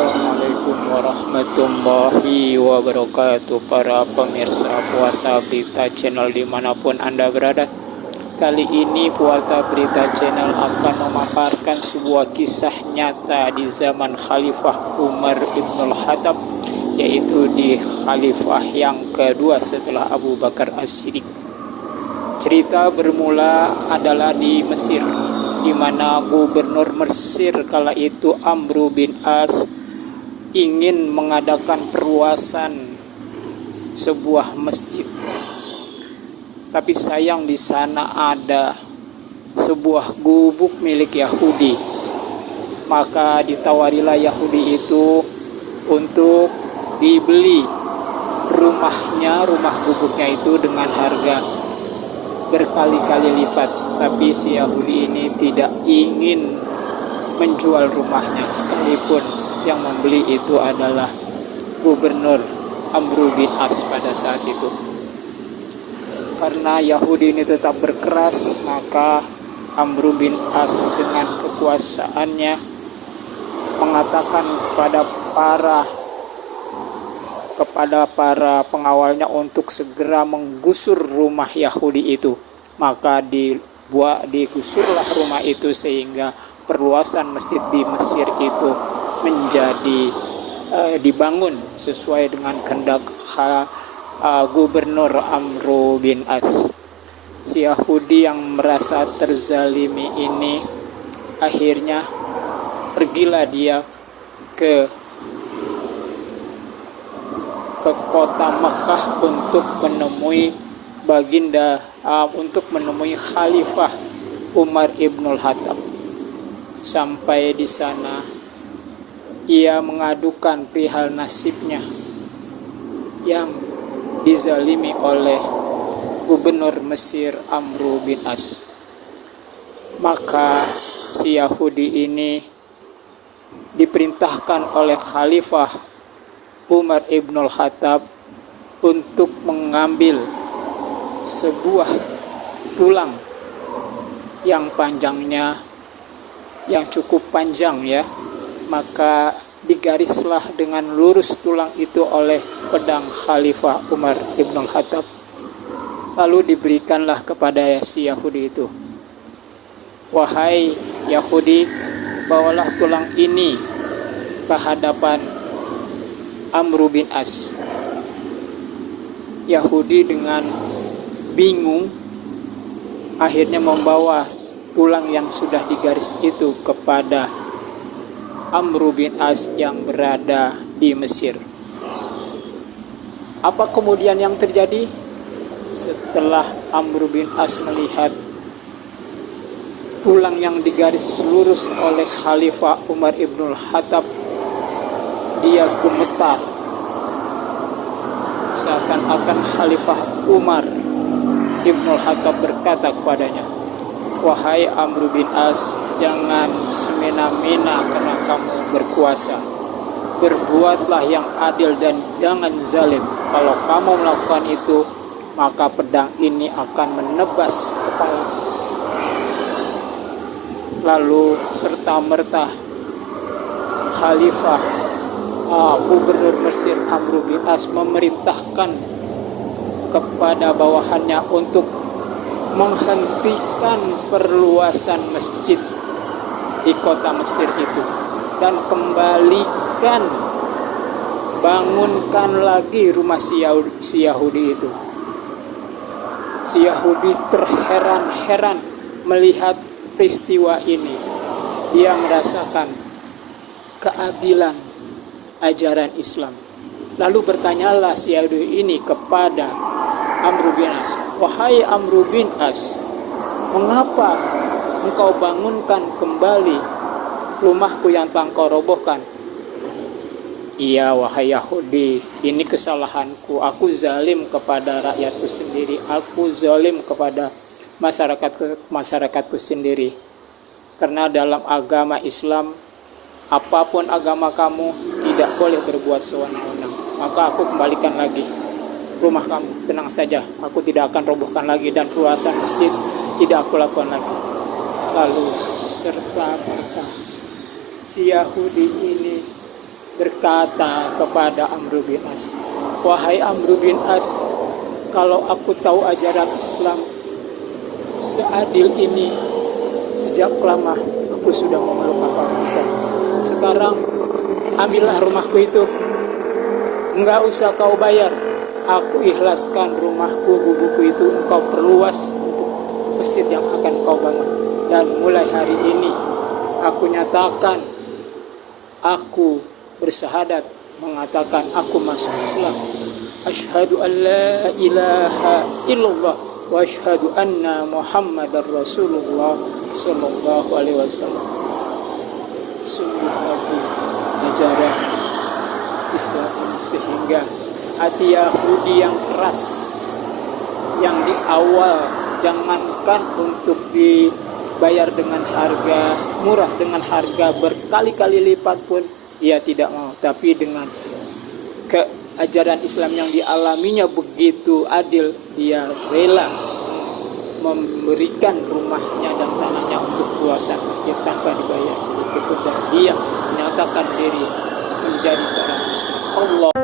Assalamualaikum warahmatullahi wabarakatuh. Para pemirsa Puarta Berita Channel dimanapun Anda berada, kali ini Puarta Berita Channel akan memaparkan sebuah kisah nyata di zaman Khalifah Umar Ibnul Khattab, yaitu di Khalifah yang kedua setelah Abu Bakar As-Siddiq. Cerita bermula adalah di Mesir, di mana gubernur Mesir kala itu Amr bin As ingin mengadakan perluasan sebuah masjid. Tapi sayang di sana ada sebuah gubuk milik Yahudi. Maka ditawarilah Yahudi itu untuk dibeli rumahnya, rumah gubuknya itu dengan harga berkali-kali lipat. Tapi si Yahudi ini tidak ingin menjual rumahnya, sekalipun yang membeli itu adalah gubernur Amr bin As pada saat itu. Karena Yahudi ini tetap berkeras, maka Amr bin As dengan kekuasaannya mengatakan kepada para pengawalnya untuk segera menggusur rumah Yahudi itu. Maka digusurlah rumah itu, sehingga perluasan masjid di Mesir itu menjadi dibangun sesuai dengan kehendak gubernur Amr bin As. Si Yahudi yang merasa terzalimi ini akhirnya pergilah dia ke kota Mekah untuk menemui untuk menemui Khalifah Umar Ibnul Khattab. Sampai di sana ia mengadukan perihal nasibnya yang dizalimi oleh gubernur Mesir Amr bin As. Maka si Yahudi ini diperintahkan oleh Khalifah Umar Ibnul Khattab untuk mengambil sebuah tulang yang panjangnya yang cukup panjang ya. Maka digarislah dengan lurus tulang itu oleh pedang Khalifah Umar Ibnul Khattab. Lalu diberikanlah kepada si Yahudi itu, "Wahai Yahudi, bawalah tulang ini ke hadapan Amr bin As." Yahudi dengan bingung akhirnya membawa tulang yang sudah digaris itu kepada Amr bin As yang berada di Mesir. Apa kemudian yang terjadi? Setelah Amr bin As melihat tulang yang digaris lurus oleh Khalifah Umar Ibnul Khattab, dia gemetar, seakan-akan Khalifah Umar Ibnul Khattab berkata kepadanya, "Wahai Amr bin As, jangan semena-mena karena kamu berkuasa. Berbuatlah yang adil dan jangan zalim. Kalau kamu melakukan itu, maka pedang ini akan menebas kepala." Lalu serta-merta Khalifah gubernur Mesir Amr bin As memerintahkan kepada bawahannya untuk menghentikan perluasan masjid di kota Mesir itu dan bangunkan lagi rumah si Yahudi itu. Si Yahudi terheran-heran melihat peristiwa ini. Dia merasakan keadilan ajaran Islam. Lalu bertanyalah si Yahudi ini kepada Amr bin As, "Wahai Amr bin As, mengapa engkau bangunkan kembali rumahku yang telah engkau robohkan?" "Iya, wahai Yahudi, ini kesalahanku. Aku zalim kepada rakyatku sendiri. Aku zalim kepada masyarakatku sendiri. Karena dalam agama Islam, apapun agama kamu tidak boleh berbuat sewenang-wenang. Maka aku kembalikan lagi rumah kamu. Tenang saja, aku tidak akan robohkan lagi, dan perluasan masjid tidak aku lakukan lagi." Lalu serta-merta si Yahudi ini berkata kepada Amr bin As, "Wahai Amr bin As, kalau aku tahu ajaran Islam seadil ini sejak lama, aku sudah memeluk agama Islam. Sekarang ambillah rumahku itu, enggak usah kau bayar. Aku ikhlaskan rumahku, bubuku itu engkau perluas untuk masjid yang akan kau bangun. Dan mulai hari ini aku nyatakan, aku bersyahadat mengatakan aku masuk Islam. Asyhadu an la ilaha illallah wa asyhadu anna Muhammadar Rasulullah sallallahu alaihi wasallam." Sungguh aku ajaran Islam ini, sehingga hati Yahudi yang keras, yang di awal jangankan untuk dibayar dengan harga murah, dengan harga berkali-kali lipat pun ia tidak mau, tapi dengan keajaran Islam yang dialaminya begitu adil, dia rela memberikan rumahnya dan tanahnya untuk luasan masjid tanpa dibayar sedikit pun, dan dia menyatakan diri menjadi seorang Muslim. Allah